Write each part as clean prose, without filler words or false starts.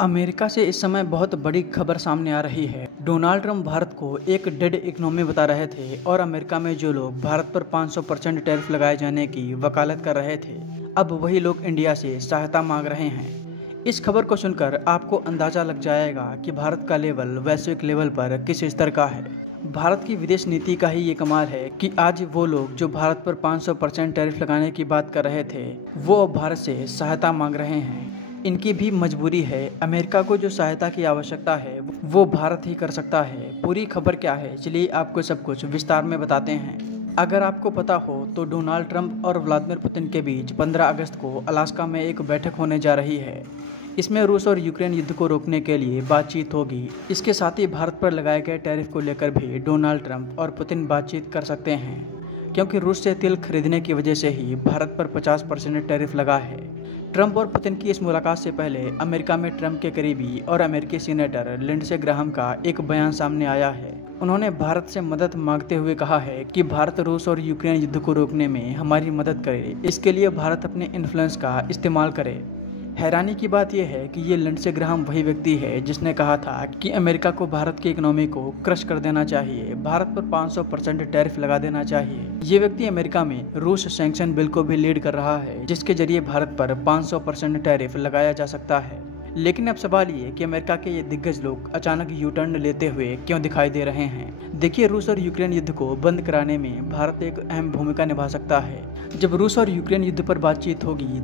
America से इस समय बहुत बड़ी खबर सामने आ रही है। डोनाल्ड ट्रंप भारत को एक डेड इकोनॉमी बता रहे थे और अमेरिका में जो लोग भारत पर 500% टैरिफ लगाए जाने की वकालत कर रहे थे, अब वही लोग इंडिया से सहायता मांग रहे हैं। इस खबर को सुनकर आपको अंदाजा लग जाएगा कि भारत का लेवल वैश्विक लेवल पर किस स्तर का है। भारत की विदेश नीति का ही ये कमाल है कि आज वो लोग जो भारत पर 500% टैरिफ लगाने की बात कर रहे थे, वो अब भारत से सहायता मांग रहे हैं। इनकी भी मजबूरी है। अमेरिका को जो सहायता की आवश्यकता है वो भारत ही कर सकता है। पूरी खबर क्या है, चलिए आपको सब कुछ विस्तार में बताते हैं। अगर आपको पता हो तो डोनाल्ड ट्रंप और व्लादिमीर पुतिन के बीच 15 अगस्त को अलास्का में एक बैठक होने जा रही है। इसमें रूस और यूक्रेन युद्ध को रोकने के लिए बातचीत होगी। इसके साथ ही भारत पर लगाए गए टैरिफ को लेकर भी डोनाल्ड ट्रंप और पुतिन बातचीत कर सकते हैं, क्योंकि रूस से तेल खरीदने की वजह से ही भारत पर 50% टैरिफ लगा है। ट्रंप और पुतिन की इस मुलाकात से पहले अमेरिका में ट्रंप के करीबी और अमेरिकी सीनेटर लिंडसे ग्राहम का एक बयान सामने आया है। उन्होंने भारत से मदद मांगते हुए कहा है कि भारत रूस और यूक्रेन युद्ध को रोकने में हमारी मदद करे। इसके लिए भारत अपने इन्फ्लुएंस का इस्तेमाल करे। हैरानी की बात यह है कि ये लिंडसे ग्राहम वही व्यक्ति है जिसने कहा था कि अमेरिका को भारत की इकोनॉमी को क्रश कर देना चाहिए, भारत पर 500% टैरिफ लगा देना चाहिए। ये व्यक्ति अमेरिका में रूस सैंक्शन बिल को भी लीड कर रहा है, जिसके जरिए भारत पर 500% टैरिफ लगाया जा सकता है। लेकिन अब सवाल ये कि अमेरिका के ये दिग्गज लोग अचानक यू टर्न लेते हुए क्यों दिखाई दे रहे हैं। देखिए, रूस और यूक्रेन युद्ध को बंद कराने में भारत एक अहम भूमिका निभा सकता है। जब रूस और यूक्रेन युद्ध पर बातचीत होगी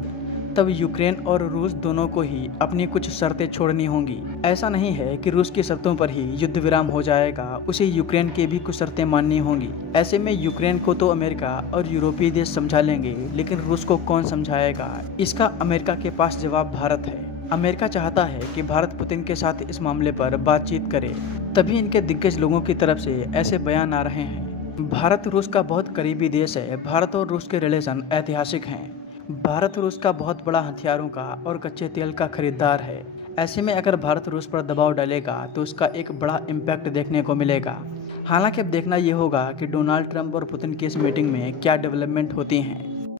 तब यूक्रेन और रूस दोनों को ही अपनी कुछ शर्तें छोड़नी होंगी। ऐसा नहीं है कि रूस की शर्तों पर ही युद्ध विराम हो जाएगा, उसे यूक्रेन की भी कुछ शर्तें माननी होंगी। ऐसे में यूक्रेन को तो अमेरिका और यूरोपीय देश समझा लेंगे, लेकिन रूस को कौन समझाएगा? इसका अमेरिका के पास जवाब भारत है। अमेरिका चाहता है कि भारत पुतिन के साथ इस मामले पर बातचीत करे, तभी इनके दिग्गज लोगों की तरफ से ऐसे बयान आ रहे हैं। भारत रूस का बहुत करीबी देश है। भारत और रूस के रिलेशन ऐतिहासिक हैं। भारत रूस का बहुत बड़ा हथियारों का और कच्चे तेल का खरीदार है। ऐसे में अगर भारत रूस पर दबाव डालेगा तो उसका एक बड़ा इम्पैक्ट देखने को मिलेगा। हालांकि अब देखना ये होगा कि डोनाल्ड ट्रंप और पुतिन की इस मीटिंग में क्या डेवलपमेंट होती हैं।